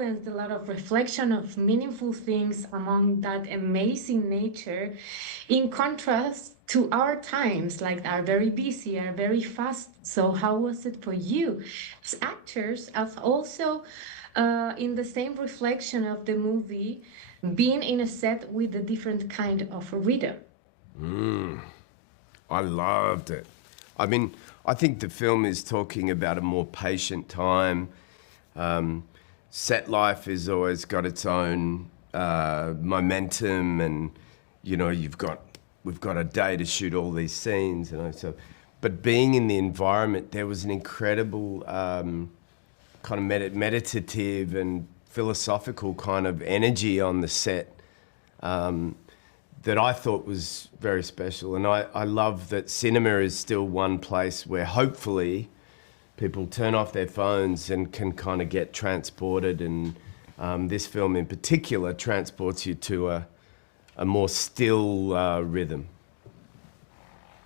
silence, a lot of reflection of meaningful things among that amazing nature, in contrast to our times, like are very busy, are very fast. So how was it for you as actors, as also in the same reflection of the movie, being in a set with a different kind of rhythm? I loved it. I mean, I think the film is talking about a more patient time. Set life has always got its own momentum, and you know, we've got a day to shoot all these scenes, you know. So, but being in the environment, there was an incredible kind of meditative and philosophical kind of energy on the set. That I thought was very special. And I love that cinema is still one place where hopefully people turn off their phones and can kind of get transported. And this film in particular transports you to a more still rhythm.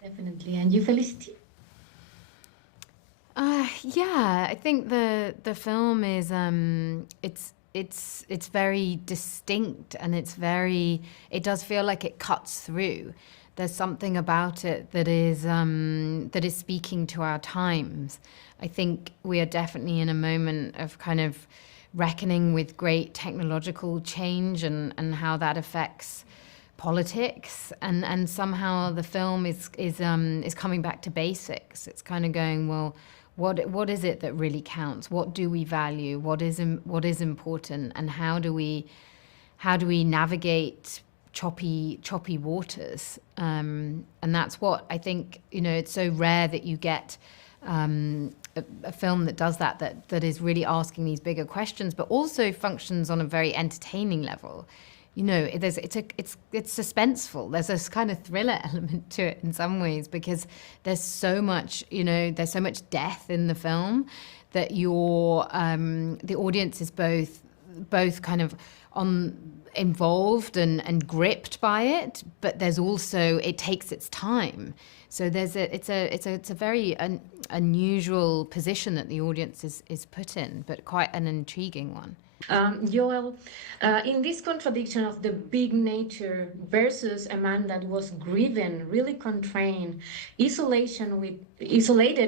Definitely. And you, Felicity? Yeah, I think the film is it's very distinct, and it does feel like it cuts through. There's something about it that is speaking to our times. I think we are definitely in a moment of kind of reckoning with great technological change and how that affects politics, and somehow the film is coming back to basics. It's kind of going, well, what is it that really counts? What do we value? What is important? And how do we navigate choppy waters? And that's what I think, you know, it's so rare that you get a film that does that is really asking these bigger questions, but also functions on a very entertaining level. You know, it's suspenseful. There's this kind of thriller element to it in some ways, because there's so much, you know, there's so much death in the film that the audience is both kind of involved and gripped by it, but there's also, it takes its time. So it's a very unusual position that the audience is put in, but quite an intriguing one. Joel, in this contradiction of the big nature versus a man that was grieving, really constrained, isolated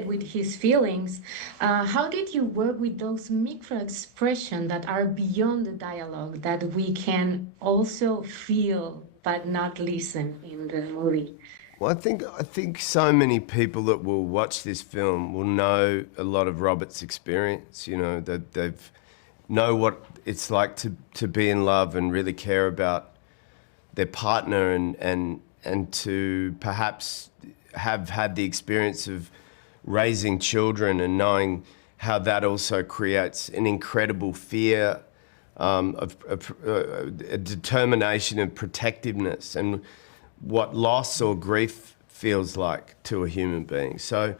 with his feelings, how did you work with those micro expressions that are beyond the dialogue that we can also feel but not listen in the movie? Well, I think so many people that will watch this film will know a lot of Robert's experience. You know, that they've know what it's like to be in love and really care about their partner, and to perhaps have had the experience of raising children and knowing how that also creates an incredible fear, a determination and protectiveness, and what loss or grief feels like to a human being. So,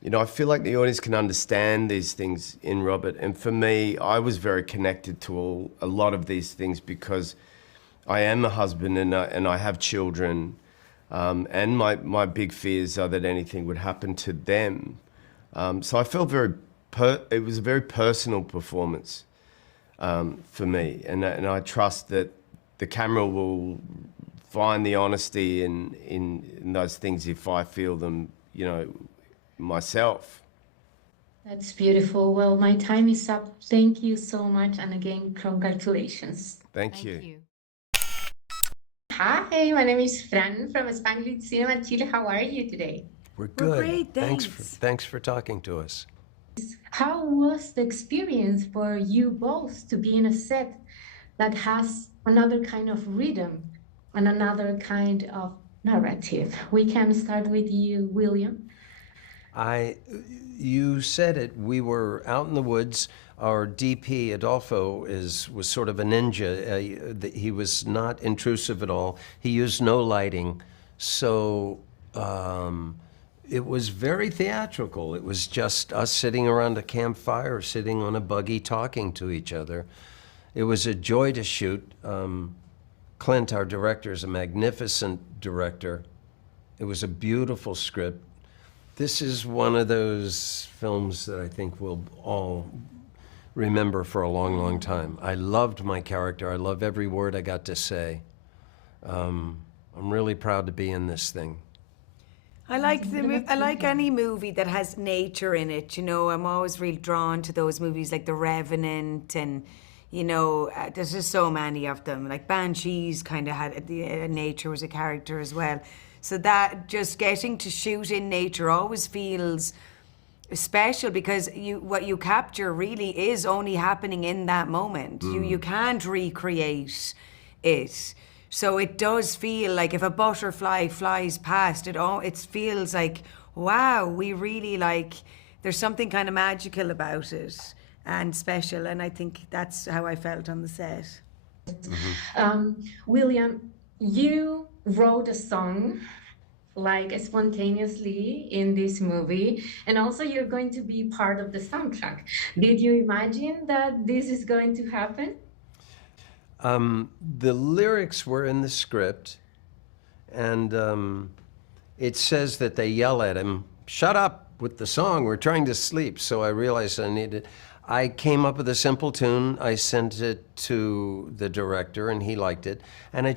you know, I feel like the audience can understand these things in Robert. And for me, I was very connected to a lot of these things because I am a husband and I have children. And my big fears are that anything would happen to them. So I felt it was a very personal performance for me. And I trust that the camera will find the honesty in those things if I feel them, you know, myself. That's beautiful. Well, my time is up. Thank you so much. And again, congratulations. Thank you. Hi, my name is Fran from Spanglish Cinema Chile. How are you today? We're good. We're great, thanks. Thanks for talking to us. How was the experience for you both to be in a set that has another kind of rhythm and another kind of narrative? We can start with you, William. You said it. We were out in the woods. Our DP, Adolfo, was sort of a ninja. He was not intrusive at all. He used no lighting. So it was very theatrical. It was just us sitting around a campfire, sitting on a buggy, talking to each other. It was a joy to shoot. Clint, our director, is a magnificent director. It was a beautiful script. This is one of those films that I think we'll all remember for a long, long time. I loved my character. I love every word I got to say. I'm really proud to be in this thing. I like any movie that has nature in it. You know, I'm always really drawn to those movies like The Revenant, and you know, there's just so many of them. Like Banshees kind of had nature was a character as well. So that just getting to shoot in nature always feels special, because what you capture really is only happening in that moment. You can't recreate it. So it does feel like if a butterfly flies past, it feels like, wow, we really like, there's something kind of magical about it and special. And I think that's how I felt on the set. William, you wrote a song like spontaneously in this movie, and also you're going to be part of the soundtrack. Did you imagine that this is going to happen? The lyrics were in the script, and it says that they yell at him, "Shut up with the song, we're trying to sleep." So I realized I came up with a simple tune, I sent it to the director, and he liked it. And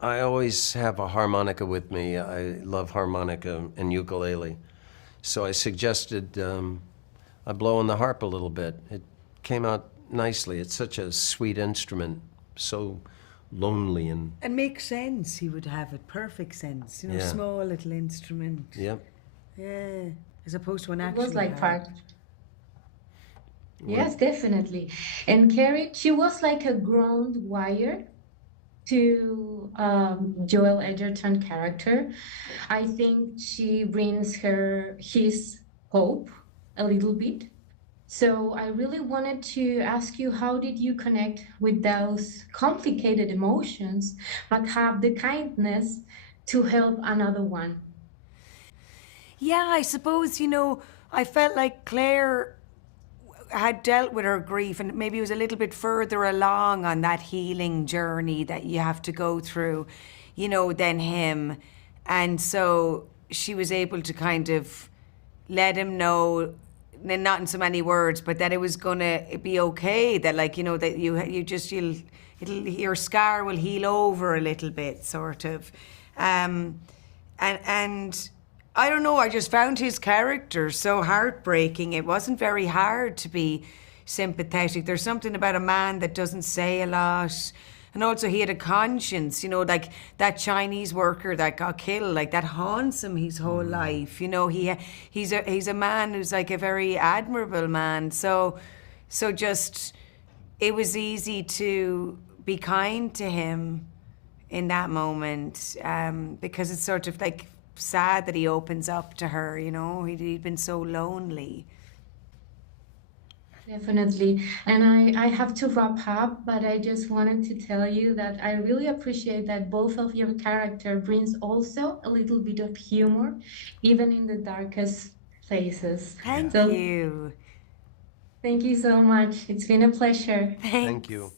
I always have a harmonica with me. I love harmonica and ukulele. So I suggested I blow on the harp a little bit. It came out nicely. It's such a sweet instrument, so lonely and makes sense. He would have it, perfect sense. You know, Yeah. small little instrument. Yep. Yeah, as opposed to an It actual was like harp. part. Yes, definitely. And Kerry, she was like a ground wire to Joel Edgerton character. I think she brings his hope a little bit. So I really wanted to ask you, how did you connect with those complicated emotions, but have the kindness to help another one? Yeah, I suppose, you know, I felt like Claire had dealt with her grief and maybe was a little bit further along on that healing journey that you have to go through, you know, than him. And so she was able to kind of let him know, not in so many words, but that it was gonna be okay, that like, you know, that your scar will heal over a little bit, sort of. And I don't know, I just found his character so heartbreaking. It wasn't very hard to be sympathetic. There's something about a man that doesn't say a lot. And also he had a conscience, you know, like that Chinese worker that got killed, like that haunts him his whole life. You know, he's a man who's like a very admirable man. So just, it was easy to be kind to him in that moment, because it's sort of like sad that he opens up to her, you know, he'd been so lonely. Definitely. And I have to wrap up, but I just wanted to tell you that I really appreciate that both of your character brings also a little bit of humor, even in the darkest places. Thank So you. thank you so much. It's been a pleasure. Thanks. Thank you.